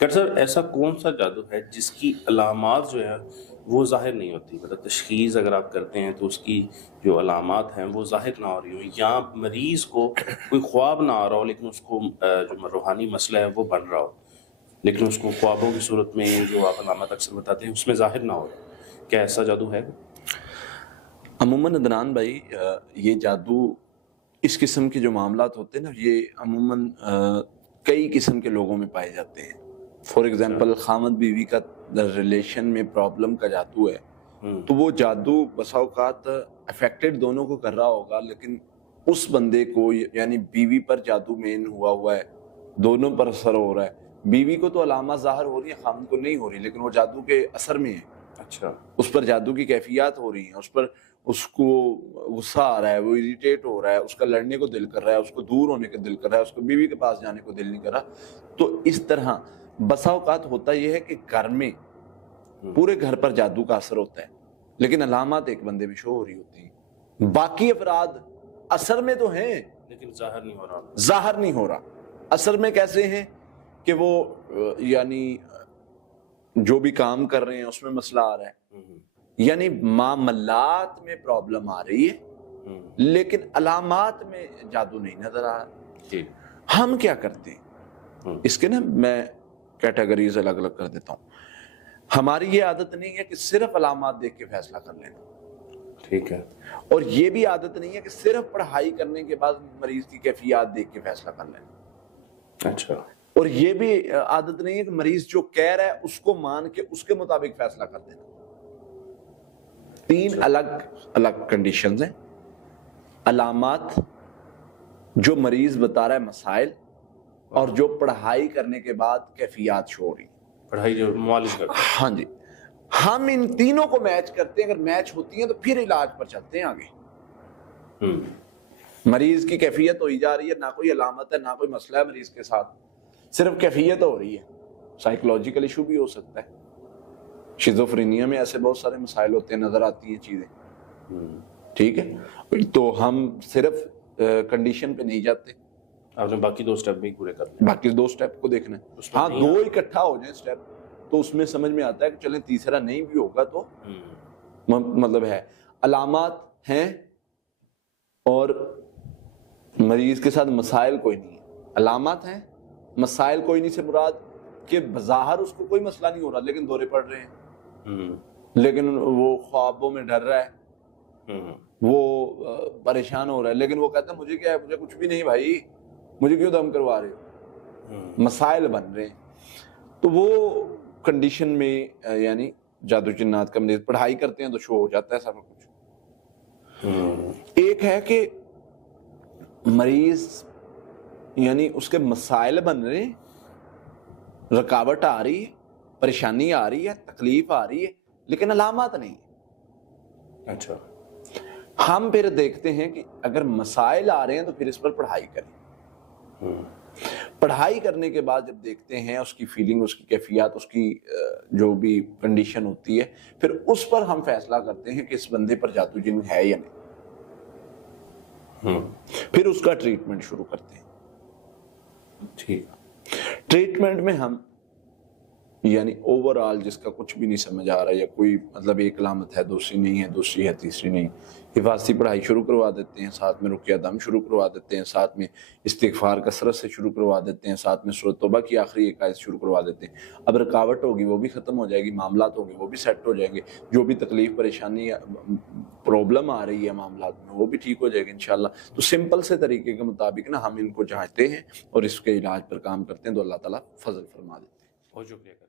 Doctor صاحب ایسا کون سا جادو ہے جس کی علامات جو ہے وہ ظاہر نہیں ہوتی، مطلب تشخیص اگر آپ کرتے ہیں تو اس کی جو علامات ہیں وہ ظاہر نہ ہو رہی ہوں، یا مریض کو کوئی خواب نہ آ رہا ہو لیکن اس کو جو روحانی مسئلہ ہے وہ بن رہا ہو، لیکن اس کو خوابوں کی صورت میں جو آپ علامات اکثر بتاتے ہیں اس میں ظاہر نہ ہو رہا، کیا ایسا جادو ہے؟ عموماً عدنان بھائی یہ جادو اس قسم کے جو معاملات ہوتے ہیں نا، یہ عموماً کئی قسم کے لوگوں میں پائے جاتے ہیں. فار ایگزامپل خامد بیوی کا ریلیشن میں پرابلم کا جادو ہے تو وہ جادو بسا اوقات افیکٹڈ دونوں کو کر رہا ہوگا، لیکن اس بندے کو یعنی بیوی پر جادو مین ہوا ہے، دونوں پر اثر ہو رہا ہے. بیوی کو تو علامات ظاہر ہو رہی ہیں، خامد کو نہیں ہو رہی، لیکن وہ جادو کے اثر میں ہے. اچھا، اس پر جادو کی کیفیات ہو رہی ہیں، اس پر اس کو غصہ آ رہا ہے، وہ اریٹیٹ ہو رہا ہے، اس کا لڑنے کو دل کر رہا ہے، اس کو دور ہونے کا دل کر رہا ہے، اس کو بیوی کے پاس جانے کو دل نہیں کر رہا. تو اس طرح بسا اوقات ہوتا یہ ہے کہ گھر میں پورے گھر پر جادو کا اثر ہوتا ہے، لیکن علامات ایک بندے میں شو ہو رہی ہوتی ہیں. باقی افراد اثر میں تو ہیں لیکن ظاہر نہیں ہو رہا. ظاہر نہیں ہو رہا. اثر میں کیسے ہیں کہ وہ یعنی جو بھی کام کر رہے ہیں اس میں مسئلہ آ رہا ہے، یعنی معاملات میں پرابلم آ رہی ہے لیکن علامات میں جادو نہیں نظر آ رہا. ہم کیا کرتے ہیں اس کے نا میں کیٹیگریز الگ الگ کر دیتا ہوں. ہماری یہ عادت نہیں ہے کہ صرف علامات دیکھ کے فیصلہ کر لینا، ٹھیک ہے، اور یہ بھی عادت نہیں ہے کہ صرف پڑھائی کرنے کے بعد مریض کی کیفیات دیکھ کے فیصلہ کر لینا. اچھا، اور یہ بھی عادت نہیں ہے کہ مریض جو کہہ رہا ہے اس کو مان کے اس کے مطابق فیصلہ کر دینا. تین الگ الگ کنڈیشنز ہیں: علامات جو مریض بتا رہا ہے مسائل، اور جو پڑھائی کرنے کے بعد کیفیات شو ہو رہی ہیں. پڑھائی جو معالج کرتے ہیں. ہاں جی، ہم ان تینوں کو میچ کرتے ہیں. اگر میچ ہوتی ہیں تو پھر علاج پر چلتے ہیں آگے. مریض کی کیفیت ہوئی جا رہی ہے، نہ کوئی علامت ہے نہ کوئی مسئلہ ہے مریض کے ساتھ، صرف کیفیت ہو رہی ہے. سائیکولوجیکل ایشو بھی ہو سکتا ہے، شیزوفرینیا میں ایسے بہت سارے مسائل ہوتے ہیں، نظر آتی ہیں چیزیں. ٹھیک ہے، تو ہم صرف کنڈیشن پہ نہیں جاتے، آپ نے باقی دو سٹیپ بھی پورے کرنے، باقی دو سٹیپ کو دیکھنا ہے. ہاں، دو اکٹھا ہو جائیں سٹیپ تو اس میں سمجھ میں آتا ہے کہ چلیں تیسرا نہیں بھی ہوگا تو مطلب ہے. علامات ہیں اور مریض کے ساتھ مسائل کوئی نہیں ہے. علامات ہیں، مسائل کوئی نہیں سے مراد کہ بظاہر اس کو کوئی مسئلہ نہیں ہو رہا لیکن دورے پڑ رہے ہیں، لیکن وہ خوابوں میں ڈر رہا ہے، وہ پریشان ہو رہا ہے، لیکن وہ کہتا ہے مجھے کیا ہے، مجھے کچھ بھی نہیں بھائی، مجھے کیوں دم کروا رہے ہو. مسائل بن رہے ہیں. تو وہ کنڈیشن میں یعنی جادو جنات کا مریض پڑھائی کرتے ہیں تو شو ہو جاتا ہے سب کچھ. ایک ہے کہ مریض یعنی اس کے مسائل بن رہے ہیں، رکاوٹ آ رہی ہے، پریشانی آ رہی ہے، تکلیف آ رہی ہے، لیکن علامات نہیں. اچھا، ہم پھر دیکھتے ہیں کہ اگر مسائل آ رہے ہیں تو پھر اس پر پڑھائی کریں. پڑھائی کرنے کے بعد جب دیکھتے ہیں اس کی فیلنگ، اس کی کیفیات، اس کی جو بھی کنڈیشن ہوتی ہے، پھر اس پر ہم فیصلہ کرتے ہیں کہ اس بندے پر جادو جن ہے یا نہیں. پھر اس کا ٹریٹمنٹ شروع کرتے ہیں. ٹھیک. ٹریٹمنٹ میں ہم یعنی اوور آل جس کا کچھ بھی نہیں سمجھ آ رہا یا کوئی مطلب ایک علامت ہے دوسری نہیں ہے، دوسری ہے تیسری نہیں، حفاظتی پڑھائی شروع کروا دیتے ہیں، ساتھ میں رقیہ دم شروع کروا دیتے ہیں، ساتھ میں استغفار کثرت سے شروع کروا دیتے ہیں، ساتھ میں سورۃ توبہ کی آخری ایک آیت شروع کروا دیتے ہیں. اب رکاوٹ ہوگی وہ بھی ختم ہو جائے گی، معاملات ہوں گے وہ بھی سیٹ ہو جائیں گے، جو بھی تکلیف پریشانی پرابلم آ رہی ہے معاملات میں وہ بھی ٹھیک ہو جائے گی انشاءاللہ. تو سمپل سے طریقے کے مطابق نا ہم ان کو جانچتے ہیں اور اس کے علاج پر کام کرتے ہیں تو اللہ تعالیٰ فضل فرما دیتے ہیں. بہت شکریہ.